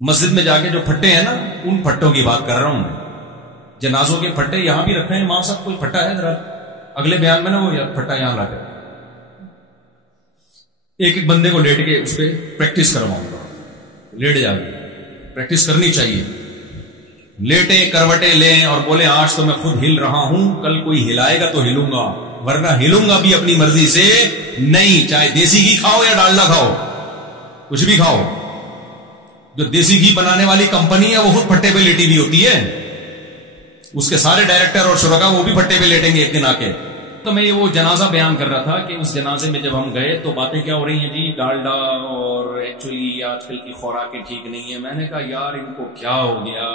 مسجد میں جا کے جو پھٹے ہیں نا، ان پھٹوں کی بات کر رہا ہوں میں. جنازوں کے پھٹے یہاں بھی رکھے ہیں. ماں صاحب کوئی پھٹا ہے ذرا اگلے بیان میں نا وہ پھٹا یہاں لا کر ایک ایک بندے کو لیٹ کے اس پہ پریکٹس کرواؤں گا. لیٹ جا کے پریکٹس کرنی چاہیے. لیٹے کروٹیں لیں اور بولے آج تو میں خود ہل رہا ہوں، کل کوئی ہلائے گا تو ہلوں گا، ورنہ ہلوں گا بھی اپنی مرضی سے نہیں. چاہے دیسی گھی کھاؤ یا ڈالڈا کھاؤ، کچھ بھی کھاؤ. جو دیسی گھی بنانے والی کمپنی ہے وہ خود پھٹے پہ لیٹی ہوئی ہوتی ہے. اس کے سارے ڈائریکٹر اور شرکا وہ بھی پھٹے پہ لیٹیں گے ایک دن آ کے. تو میں یہ وہ جنازہ بیان کر رہا تھا کہ اس جنازے میں جب ہم گئے تو باتیں کیا ہو رہی ہیں جی، ڈالڈا اور ایکچولی آج کل کی خوراکیں ٹھیک نہیں ہیں. میں نے کہا یار ان کو کیا ہو گیا،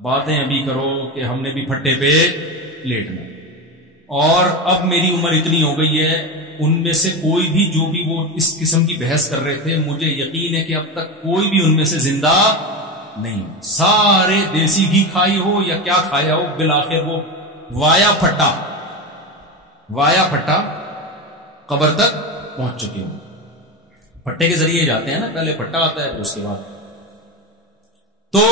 باتیں ابھی کرو کہ ہم نے بھی پھٹے پہ لیٹنا. اور اب میری عمر اتنی ہو گئی ہے، ان میں سے کوئی بھی جو بھی وہ اس قسم کی بحث کر رہے تھے، مجھے یقین ہے کہ اب تک کوئی بھی ان میں سے زندہ نہیں. سارے دیسی گھی کھائی ہو یا کیا کھایا ہو، بالآخر وہ وایا پھٹا قبر تک پہنچ چکے ہو. پھٹے کے ذریعے جاتے ہیں نا، پہلے پھٹا آتا ہے پھر اس کے بعد. تو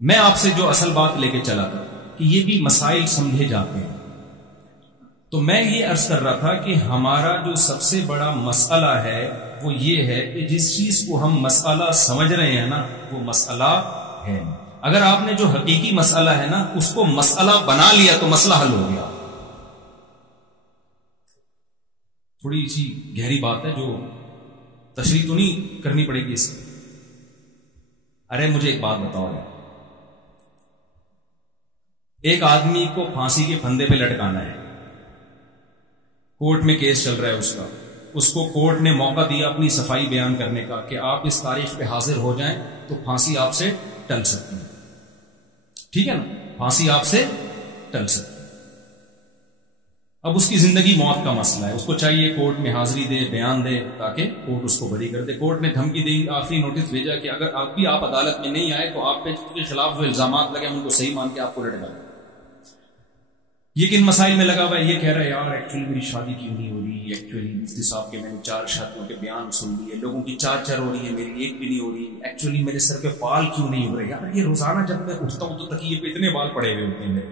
میں آپ سے جو اصل بات لے کے چلا تھا کہ یہ بھی مسائل سمجھے جاتے ہیں. تو میں یہ عرض کر رہا تھا کہ ہمارا جو سب سے بڑا مسئلہ ہے وہ یہ ہے کہ جس چیز کو ہم مسئلہ سمجھ رہے ہیں نا وہ مسئلہ ہے. اگر آپ نے جو حقیقی مسئلہ ہے نا اس کو مسئلہ بنا لیا تو مسئلہ حل ہو گیا. تھوڑی سی گہری بات ہے جو تشریح تو نہیں کرنی پڑے گی اس سے. ارے مجھے ایک بات بتاؤ یار، ایک آدمی کو پھانسی کے پھندے پہ لٹکانا ہے، کورٹ میں کیس چل رہا ہے اس کا. اس کو کورٹ نے موقع دیا اپنی صفائی بیان کرنے کا کہ آپ اس تاریخ پہ حاضر ہو جائیں تو پھانسی آپ سے ٹل سکتی ہے. ٹھیک ہے نا، پھانسی آپ سے ٹل سکتی. اب اس کی زندگی موت کا مسئلہ ہے، اس کو چاہیے کورٹ میں حاضری دے، بیان دے تاکہ کورٹ اس کو بری کر دے. کورٹ نے دھمکی دی، آخری نوٹس بھیجا کہ اگر اب بھی آپ عدالت میں نہیں آئے تو آپ کے خلاف جو الزامات لگے ان کو صحیح مان کے آپ کو لٹکا دیں. یہ کن مسائل میں لگا ہوا ہے؟ یہ کہہ رہا ہے یار ایکچولی میری شادی کیوں نہیں ہو رہی، ایکچولی مفتی صاحب کے میں نے 4 شادیوں کے بیان سن لیے، لوگوں کی 4 ہو رہی ہے، میری ایک بھی نہیں ہو رہی، ایکچولی میرے سر پہ بال کیوں نہیں ہو رہے. یار یہ روزانہ جب میں اٹھتا ہوں تو تکیے پہ اتنے بال پڑے ہوئے ہوتے ہیں،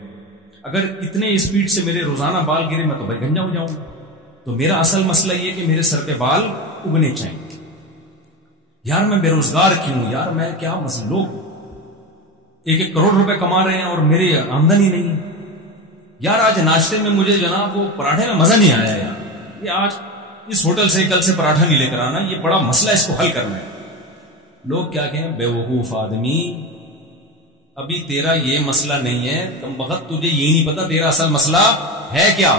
اگر اتنے اسپیڈ سے میرے روزانہ بال گرے میں تو بھائی گنجا ہو جاؤں. تو میرا اصل مسئلہ یہ کہ میرے سر پہ بال اگنے چاہیے. یار میں بے روزگار کیوں، یار میں کیا مسئلہ، لوگ 1 کروڑ روپے کما رہے ہیں اور میری آمدنی نہیں. یار آج ناشتے میں مجھے جناب وہ پراٹھے میں مزہ نہیں آیا یار، یہ آج اس ہوٹل سے کل سے پراٹھا نہیں لے کر آنا، یہ بڑا مسئلہ، اس کو حل کرنا ہے. لوگ کیا کہیں، بے وقوف آدمی، ابھی تیرا یہ مسئلہ نہیں ہے، کم بخت تجھے یہی نہیں پتا تیرا اصل مسئلہ ہے کیا.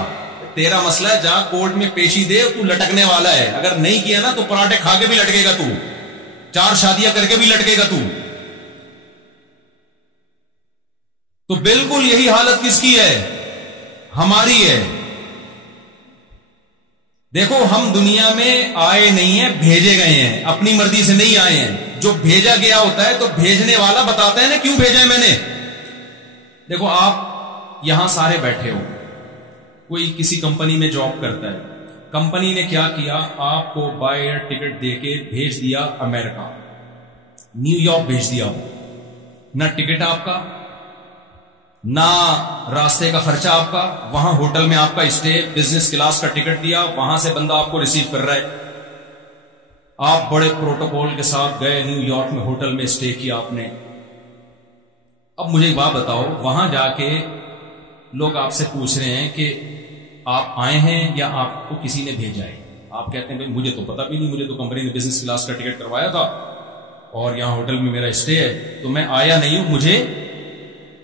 تیرا مسئلہ ہے جا کورٹ میں پیشی دے، تو لٹکنے والا ہے. اگر نہیں کیا نا تو پراٹھے کھا کے بھی لٹکے گا، تو 4 شادیاں کر کے بھی لٹکے گا. تو بالکل یہی حالت کس کی ہے؟ ہماری ہے. دیکھو ہم دنیا میں آئے نہیں ہیں، بھیجے گئے ہیں، اپنی مرضی سے نہیں آئے ہیں. جو بھیجا گیا ہوتا ہے تو بھیجنے والا بتاتا ہے نا کیوں بھیجا ہے میں نے. دیکھو آپ یہاں سارے بیٹھے ہو، کوئی کسی کمپنی میں جاب کرتا ہے، کمپنی نے کیا کیا، آپ کو بائی ایئر ٹکٹ دے کے بھیج دیا امریکہ، نیو یارک بھیج دیا. نہ ٹکٹ آپ کا، نہ راستے کا خرچہ آپ کا، وہاں ہوٹل میں آپ کا اسٹے، بزنس کلاس کا ٹکٹ دیا، وہاں سے بندہ آپ کو ریسیو کر رہا ہے. آپ بڑے پروٹوکول کے ساتھ گئے نیو یارک میں، ہوٹل میں اسٹے کیا آپ نے. اب مجھے ایک بات بتاؤ، وہاں جا کے لوگ آپ سے پوچھ رہے ہیں کہ آپ آئے ہیں یا آپ کو کسی نے بھیجا ہے. آپ کہتے ہیں بھائی مجھے تو پتا بھی نہیں، مجھے تو کمپنی نے بزنس کلاس کا ٹکٹ کروایا تھا اور یہاں ہوٹل میں میرا اسٹے ہے، تو میں آیا نہیں ہوں، مجھے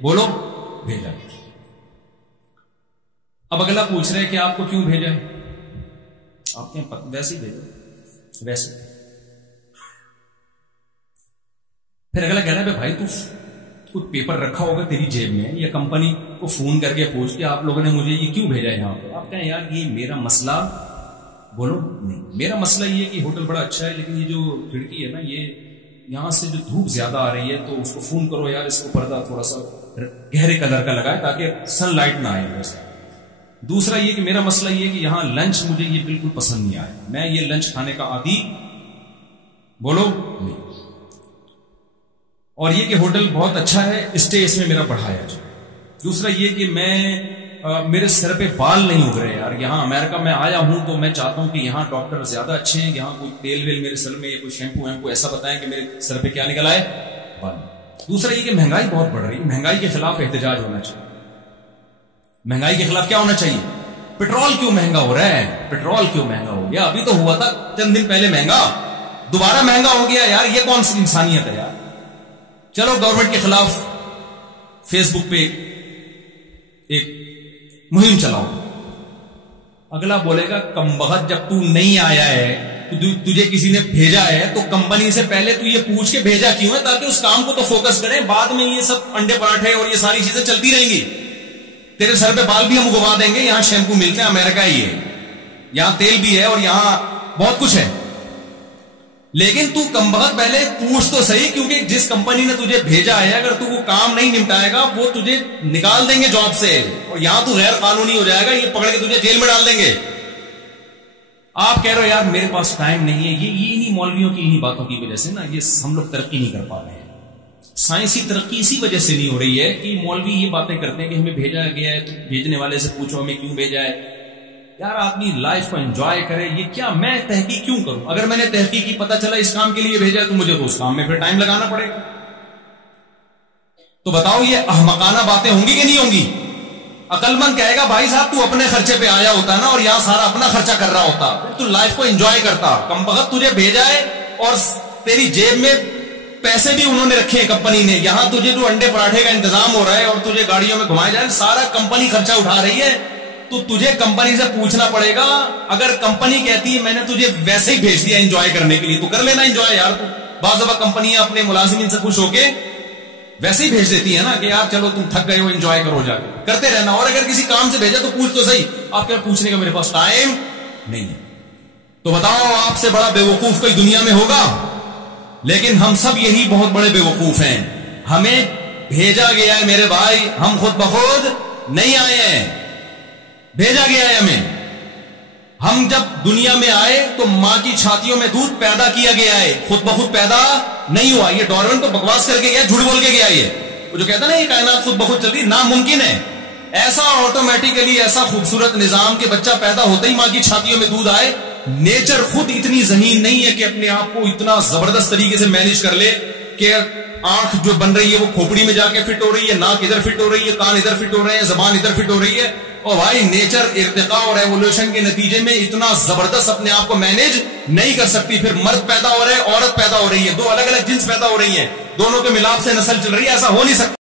بولو بھیجا. اب اگلا پوچھ رہے کہ آپ کو کیوں بھیجا ہے؟ آپ کے ویسے ہی بھیجا، ویسے. پھر اگلا کہہ رہا ہے بھائی تو کچھ پیپر رکھا ہوگا تیری جیب میں، یا کمپنی کو فون کر کے پوچھ کے آپ لوگوں نے مجھے یہ کیوں بھیجا ہے یہاں پہ. آپ کہیں یار یہ میرا مسئلہ، بولو نہیں، میرا مسئلہ یہ کہ ہوٹل بڑا اچھا ہے لیکن یہ جو کھڑکی ہے نا، یہ یہاں سے جو دھوپ زیادہ آ رہی ہے تو اس کو فون کرو یار، اس کو پردہ تھوڑا سا گہرے کلر کا لگائے تاکہ سن لائٹ نہ آئے ویسے. دوسرا یہ کہ میرا مسئلہ یہ کہ یہاں لنچ مجھے یہ بالکل پسند نہیں آیا، میں یہ لنچ کھانے کا عادی بولو نہیں. اور یہ کہ ہوٹل بہت اچھا ہے, اسٹے اس میں میرا بڑھایا جائے. دوسرا یہ کہ میرے سر پہ بال نہیں اگ رہے یار. یہاں امریکہ میں آیا ہوں تو میں چاہتا ہوں کہ یہاں ڈاکٹر زیادہ اچھے ہیں, یہاں کوئی تیل ویل میرے سر میں, کوئی شیمپو ویمپو ایسا بتائیں کہ میرے سر پہ کیا نکل آئے, بال. دوسرا یہ کہ مہنگائی بہت بڑھ رہی ہے, مہنگائی کے خلاف احتجاج ہونا چاہیے. مہنگائی کے خلاف کیا ہونا چاہیے؟ پیٹرول کیوں مہنگا ہو رہا ہے؟ پیٹرول کیوں مہنگا ہو گیا؟ ابھی تو ہوا تھا چند دن پہلے مہنگا, دوبارہ مہنگا ہو گیا یار. یہ کون سی انسانیت ہے یار؟ چلو گورنمنٹ کے خلاف فیس بک پہ ایک مہم چلاؤ. اگلا بولے گا کمبخت جب تو نہیں آیا ہے, تجھے کسی نے بھیجا ہے تو کمپنی سے پہلے تو یہ پوچھ کے بھیجا کیوں ہے, تاکہ اس کام کو تو فوکس کریں. بعد میں یہ سب انڈے پراٹھے اور یہ ساری چیزیں چلتی رہیں گی. تیرے سر پہ بال بھی ہم اگوا دیں گے. یہاں شیمپو ملتے ہیں, امریکہ ہی ہے, یہاں تیل بھی ہے اور یہاں بہت کچھ ہے. لیکن تو کمبخت پہلے پوچھ تو صحیح, کیونکہ جس کمپنی نے تجھے بھیجا ہے اگر تو وہ کام نہیں نمٹائے گا وہ تجھے نکال دیں گے جاب سے, اور یہاں تو غیر قانونی ہو جائے گا, یہ پکڑ کے تجھے جیل میں ڈال دیں گے. آپ کہہ رہے ہو یار میرے پاس ٹائم نہیں ہے. یہ انہی مولویوں کی انہی باتوں کی وجہ سے نا یہ ہم لوگ ترقی نہیں کر پا رہے ہیں. سائنسی ترقی اسی وجہ سے نہیں ہو رہی ہے کہ مولوی یہ باتیں کرتے ہیں کہ ہمیں بھیجا گیا ہے, تو بھیجنے والے سے پوچھو ہمیں کیوں بھیجا ہے. یار آدمی لائف کو انجوائے کرے. یہ کیا میں تحقیق کیوں کروں؟ اگر میں نے تحقیق کی پتا چلا اس کام کے لیے بھیجا ہے تو مجھے تو اس کام میں پھر ٹائم لگانا پڑے گا. تو بتاؤ یہ احمقانہ باتیں ہوں گی کہ نہیں ہوں گی؟ عقل مند کہے گا بھائی صاحب تو اپنے خرچے پہ آیا ہوتا نا, اور یہاں سارا اپنا خرچہ کر رہا ہوتا, تو لائف کو انجوائے کرتا. کمبخت تجھے بھیجا ہے اور تیری جیب میں پیسے بھی انہوں نے رکھے ہیں کمپنی نے. یہاں تجھے جو انڈے پراٹھے کا انتظام ہو رہا ہے اور تجھے گاڑیوں میں گھمایا جائے, سارا کمپنی خرچہ اٹھا رہی ہے. تو تجھے کمپنی سے پوچھنا پڑے گا. اگر کمپنی کہتی ہے میں نے تجھے ویسے ہی بھیج دیا انجوائے کرنے کے لیے, تو کر لینا انجوائے یار. تو بعض دفعہ کمپنیاں اپنے ملازمین سے خوش ہو کے ویسے ہی بھیج دیتی ہے نا کہ یار چلو تم تھک گئے ہو انجوائے کرو, جا کے کرتے رہنا. اور اگر کسی کام سے بھیجا تو پوچھ تو صحیح. آپ کیا پوچھنے کا میرے پاس ٹائم نہیں ہے. تو بتاؤ آپ سے بڑا بے وقوف کوئی دنیا میں ہوگا؟ لیکن ہم سب یہی بہت بڑے بے وقوف ہیں. ہمیں بھیجا گیا ہے میرے بھائی, ہم خود بخود نہیں آئے ہیں, بھیجا گیا ہے ہمیں. ہم جب دنیا میں آئے تو ماں کی چھاتیوں میں دودھ پیدا کیا گیا ہے, خود بخود پیدا نہیں ہوا. یہ ڈارون تو بکواس کر کے گیا, جھوٹ بول کے گیا. یہ وہ جو کہتا ہے نا یہ کائنات خود بخود چل رہی, ناممکن ہے. ایسا آٹومیٹیکلی ایسا خوبصورت نظام کہ بچہ پیدا ہوتا ہی ماں کی چھاتیوں میں دودھ آئے. نیچر خود اتنی ذہین نہیں ہے کہ اپنے آپ کو اتنا زبردست طریقے سے مینج کر لے کہ آنکھ جو بن رہی ہے وہ کھوپڑی میں جا کے فٹ ہو رہی ہے, ناک ادھر فٹ ہو رہی ہے, کان ادھر فٹ ہو رہے ہیں, زبان ادھر فٹ ہو رہی ہے. اور بھائی نیچر ارتقاء اور ایوولوشن کے نتیجے میں اتنا زبردست اپنے آپ کو مینج نہیں کر سکتی. پھر مرد پیدا ہو رہے ہیں, عورت پیدا ہو رہی ہے, دو الگ الگ جنس پیدا ہو رہی ہیں, دونوں کے ملاپ سے نسل چل رہی ہے. ایسا ہو نہیں سکتا.